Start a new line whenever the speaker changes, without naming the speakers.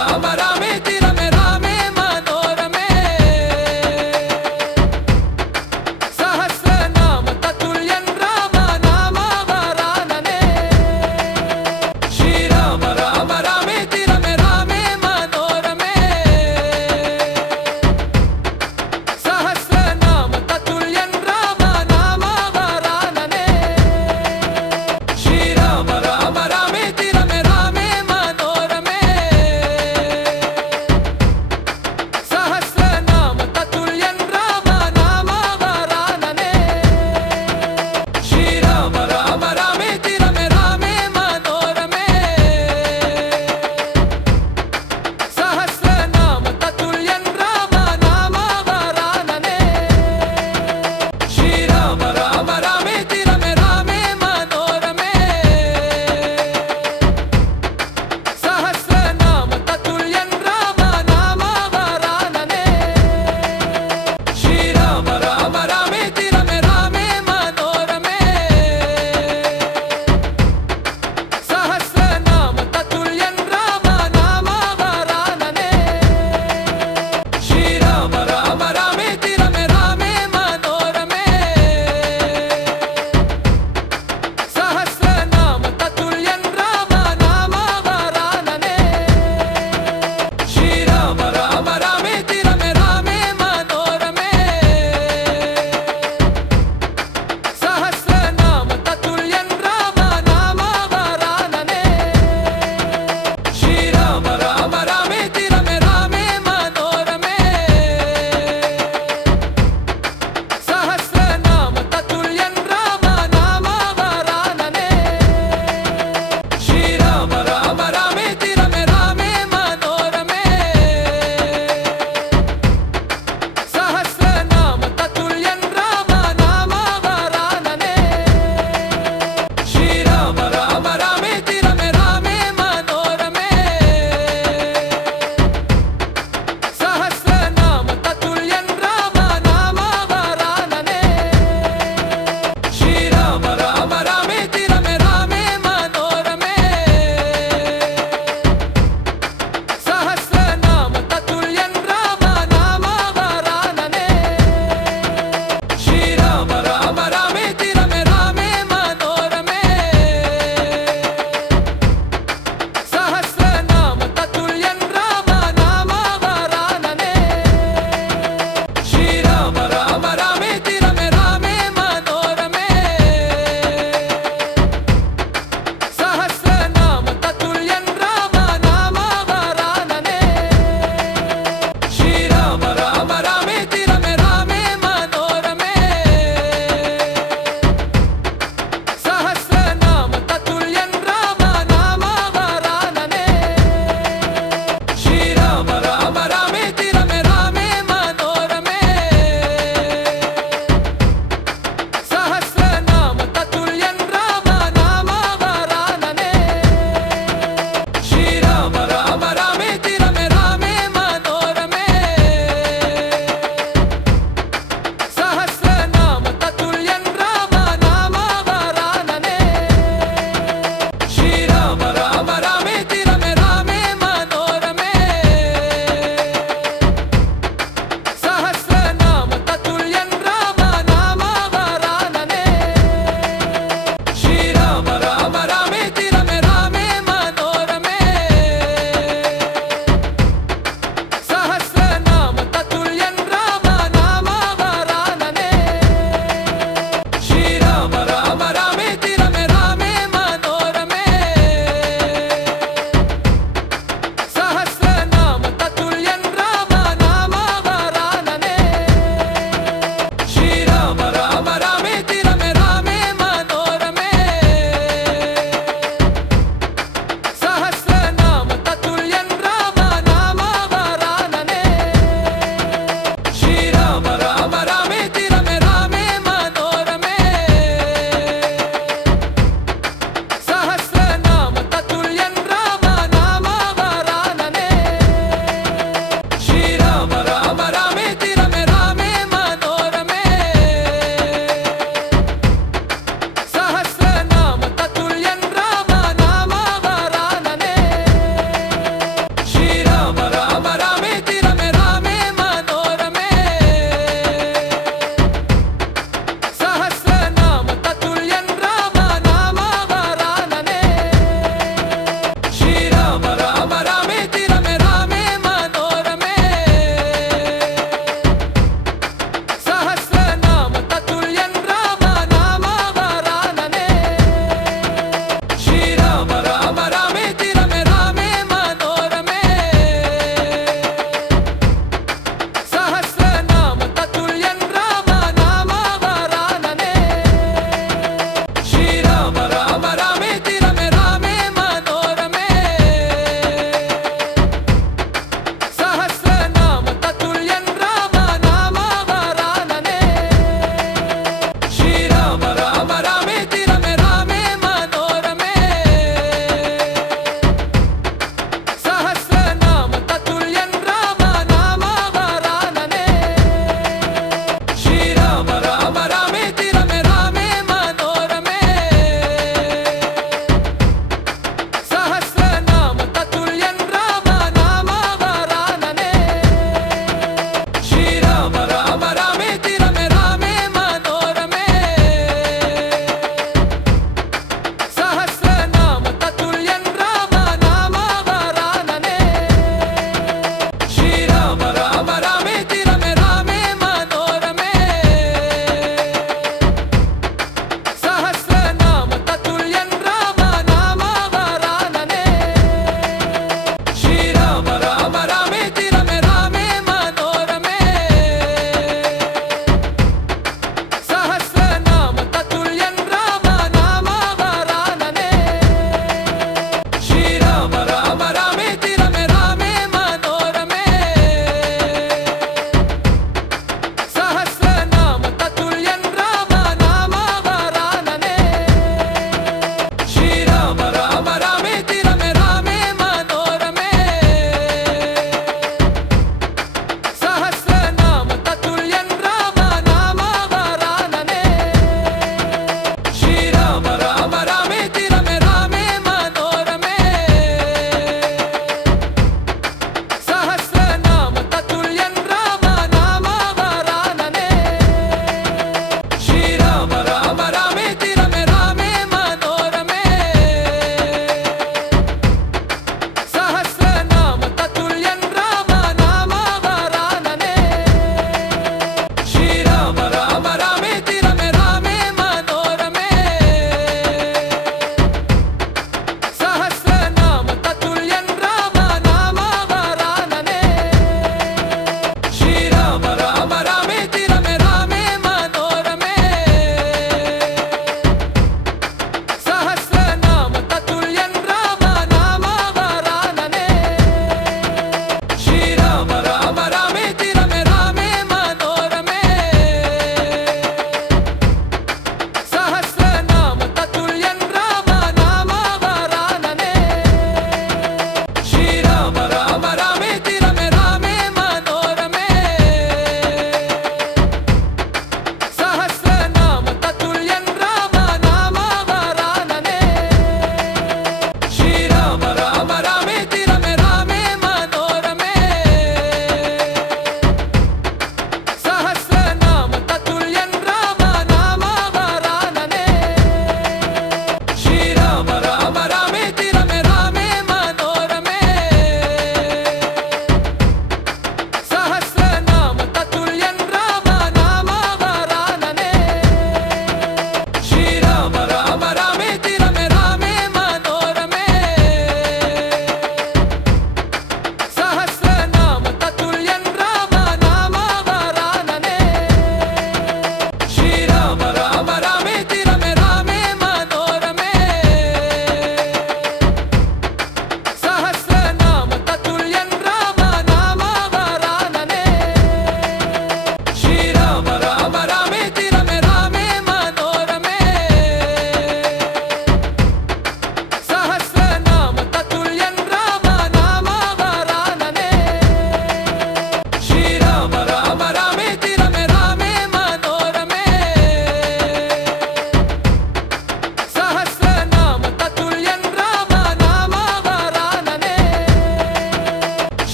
I'm on.